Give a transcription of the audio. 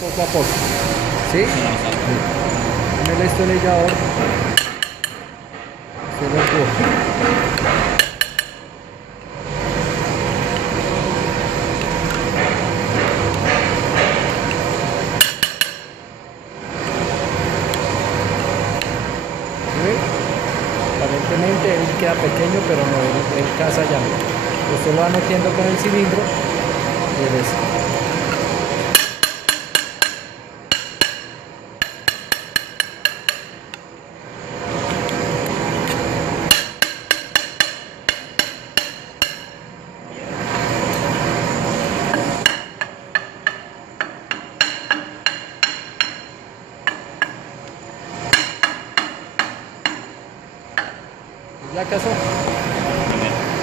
Poco a poco. ¿Sí? En el destornillador se lo empuja. ¿Sí? Aparentemente él queda pequeño, pero no, él caza ya. Usted lo va metiendo con el cilindro y él es. Ya cazó.